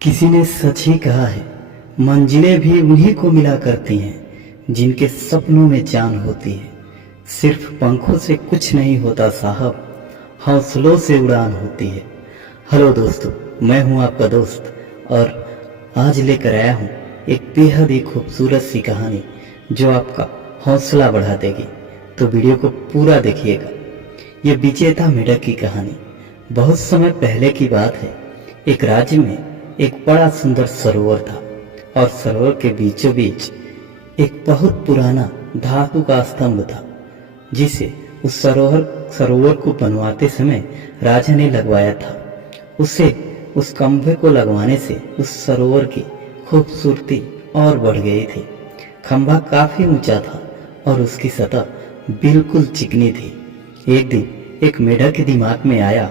किसी ने सच ही कहा है, मंजिलें भी उन्हीं को मिला करती हैं जिनके सपनों में जान होती है। सिर्फ पंखों से कुछ नहीं होता साहब, हौसलों से उड़ान होती है। हेलो दोस्तों, मैं हूं आपका दोस्त और आज लेकर आया हूं एक बेहद ही खूबसूरत सी कहानी जो आपका हौसला बढ़ा देगी। तो वीडियो को पूरा देखिएगा। ये विजेता मेढक की कहानी बहुत समय पहले की बात है। एक राज्य में एक बड़ा सुंदर सरोवर था और सरोवर के बीचों बीच एक बहुत पुराना धातु का स्तंभ था जिसे उस सरोवर को बनवाते समय राजा ने लगवाया था। उस खंभे को लगवाने से उस सरोवर की खूबसूरती और बढ़ गई थी। खंभा काफी ऊंचा था और उसकी सतह बिल्कुल चिकनी थी। एक दिन एक मेढक के दिमाग में आया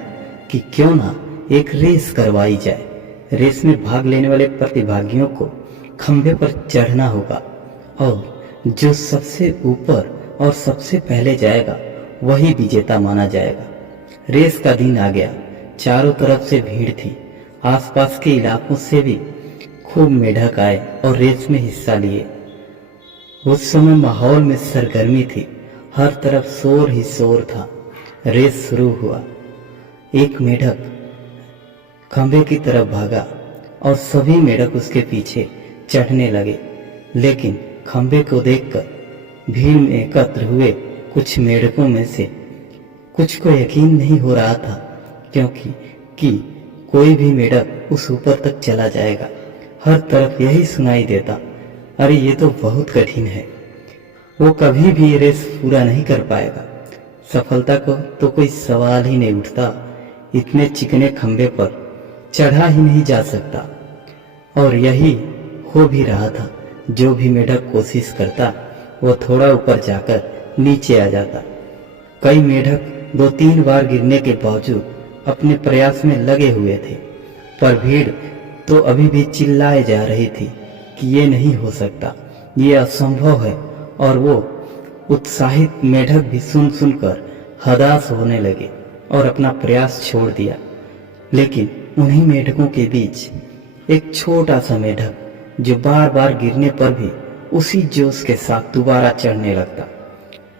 कि क्यों ना एक रेस करवाई जाए। रेस में भाग लेने वाले प्रतिभागियों को खंभे पर चढ़ना होगा और जो सबसे ऊपर और सबसे पहले जाएगा वही विजेता माना जाएगा। रेस का दिन आ गया। चारों तरफ से भीड़ थी। आसपास के इलाकों से भी खूब मेढक आए और रेस में हिस्सा लिए। उस समय माहौल में सरगर्मी थी। हर तरफ शोर ही शोर था। रेस शुरू हुआ। एक मेढक खंभे की तरफ भागा और सभी मेढक उसके पीछे चढ़ने लगे, लेकिन खंभे को देखकर भीड़ में एकत्र हुए कुछ मेढकों में से कुछ को यकीन नहीं हो रहा था क्योंकि कोई भी मेढक उस ऊपर तक चला जाएगा। हर तरफ यही सुनाई देता, अरे ये तो बहुत कठिन है, वो कभी भी ये रेस पूरा नहीं कर पाएगा। सफलता को तो कोई सवाल ही नहीं उठता। इतने चिकने खंभे पर चढ़ा ही नहीं जा सकता। और यही हो भी रहा था। जो भी मेढक कोशिश करता वो थोड़ा ऊपर जाकर नीचे आ जाता। कई मेढक 2-3 बार गिरने के बावजूद अपने प्रयास में लगे हुए थे, पर भीड़ तो अभी भी चिल्लाए जा रही थी कि ये नहीं हो सकता, ये असंभव है। और वो उत्साहित मेढक भी सुन सुनकर हताश होने लगे और अपना प्रयास छोड़ दिया। लेकिन उन्हीं मेढकों के बीच एक छोटा सा मेढक जो बार बार गिरने पर भी उसी जोश के साथ दोबारा चढ़ने लगता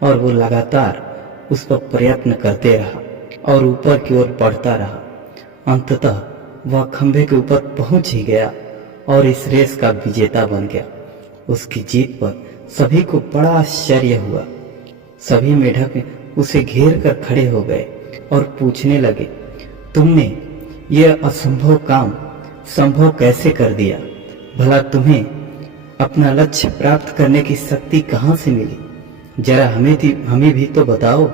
और वो लगातार उस पर प्रयत्न करते रहा और ऊपर की ओर बढ़ता रहा। अंततः वह खंभे के ऊपर पहुंच ही गया और इस रेस का विजेता बन गया। उसकी जीत पर सभी को बड़ा आश्चर्य हुआ। सभी मेढक उसे घेर कर खड़े हो गए और पूछने लगे, तुमने यह असंभव काम संभव कैसे कर दिया? भला तुम्हें अपना लक्ष्य प्राप्त करने की शक्ति कहाँ से मिली? जरा हमें भी तो बताओ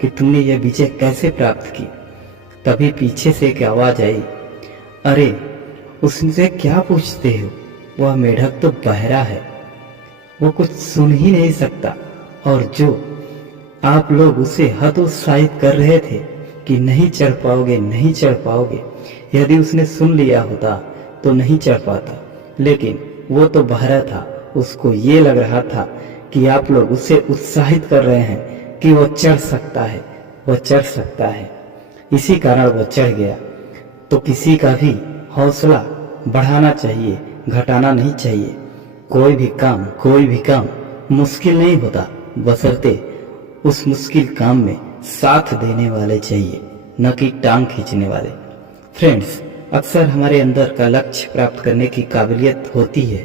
कि तुमने यह विजय कैसे प्राप्त की। तभी पीछे से एक आवाज आई, अरे उससे क्या पूछते हो? वह मेढक तो बहरा है, वो कुछ सुन ही नहीं सकता। और जो आप लोग उसे हतोत्साहित कर रहे थे कि नहीं चढ़ पाओगे, नहीं चढ़ पाओगे, यदि उसने सुन लिया होता तो नहीं चढ़ पाता। लेकिन वो तो बहरा था, उसको ये लग रहा था कि आप लोग उसे उत्साहित कर रहे हैं कि वो चढ़ सकता है, वो चढ़ सकता है, इसी कारण वो चढ़ गया। तो किसी का भी हौसला बढ़ाना चाहिए, घटाना नहीं चाहिए। कोई भी काम मुश्किल नहीं होता, बशर्ते उस मुश्किल काम में साथ देने वाले चाहिए, न कि टांग खींचने वाले। फ्रेंड्स, अक्सर हमारे अंदर का लक्ष्य प्राप्त करने की काबिलियत होती है,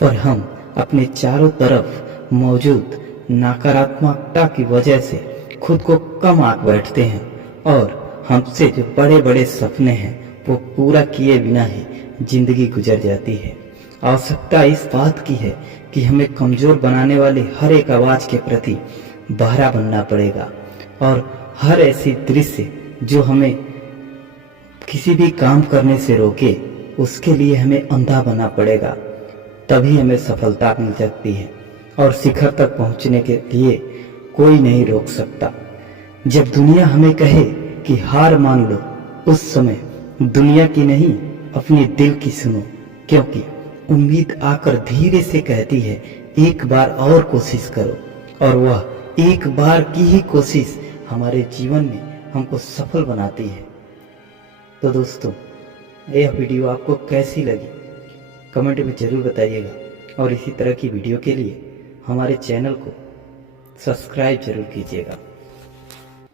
पर हम अपने चारों तरफ मौजूद नकारात्मकता की वजह से खुद को कम आंक बैठते हैं और हमसे जो बड़े बड़े सपने हैं वो पूरा किए बिना ही जिंदगी गुजर जाती है। आवश्यकता इस बात की है कि हमें कमजोर बनाने वाली हर एक आवाज के प्रति बहरा बनना पड़ेगा और हर ऐसी दृश्य जो हमें किसी भी काम करने से रोके उसके लिए हमें अंधा बनना पड़ेगा। तभी हमें सफलता मिल सकती है और शिखर तक पहुंचने के लिए कोई नहीं रोक सकता। जब दुनिया हमें कहे कि हार मान लो, उस समय दुनिया की नहीं अपने दिल की सुनो, क्योंकि उम्मीद आकर धीरे से कहती है एक बार और कोशिश करो, और वह एक बार की ही कोशिश हमारे जीवन में हमको सफल बनाती है। तो दोस्तों, यह वीडियो आपको कैसी लगी कमेंट में ज़रूर बताइएगा और इसी तरह की वीडियो के लिए हमारे चैनल को सब्सक्राइब जरूर कीजिएगा।